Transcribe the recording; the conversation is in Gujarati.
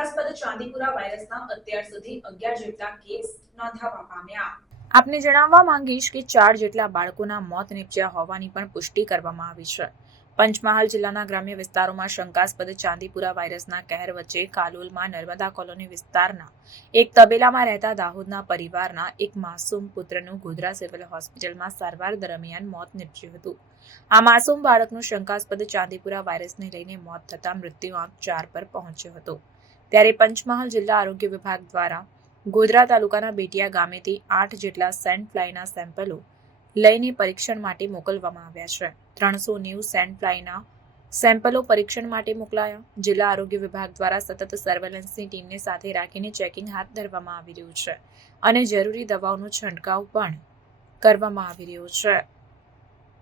વાયરસના અત્યાર સુધી અગિયાર જેટલા કેસ નોંધાવા પામ્યા. આપને જણાવવા માંગીશ કે ચાર જેટલા બાળકોના મોત નિપજ્યા હોવાની પણ પુષ્ટિ કરવામાં આવી છે. પંચમહાલ જિલ્લાના ગ્રામ્ય વિસ્તારોમાં શંકાસ્પદ ચાંદીપુરા વાયરસના કહેર વચ્ચે કાલોલમાં નર્મદા કોલોની વિસ્તારના એક તબેલામાં રહેતા દાહોદના પરિવારના એક માસૂમ પુત્રનું ગોધરા સિવિલ હોસ્પિટલમાં સારવાર દરમિયાન મોત નીપજ્યું હતું. આ માસૂમ બાળકનું શંકાસ્પદ ચાંદીપુરા વાયરસને લઈને મોત થતાં મૃત્યુઆંક ચાર પર પહોંચ્યો હતો. ત્યારે પંચમહાલ જિલ્લા આરોગ્ય વિભાગ દ્વારા ગોધરા તાલુકાના બેટિયા ગામેથી આઠ જેટલા સેન્ડ ફ્લાયના સેમ્પલો લઈને પરીક્ષણ માટે મોકલવામાં આવ્યા છે. ત્રણસો નેવું સેન્ટ ફ્લાયના સેમ્પલો પરીક્ષણ માટે મોકલાયા. જિલ્લા આરોગ્ય વિભાગ દ્વારા સતત સર્વેલન્સની ટીમને સાથે રાખીને ચેકિંગ હાથ ધરવામાં આવી રહ્યું છે અને જરૂરી દવાઓનો છંટકાવ પણ કરવામાં આવી રહ્યો છે.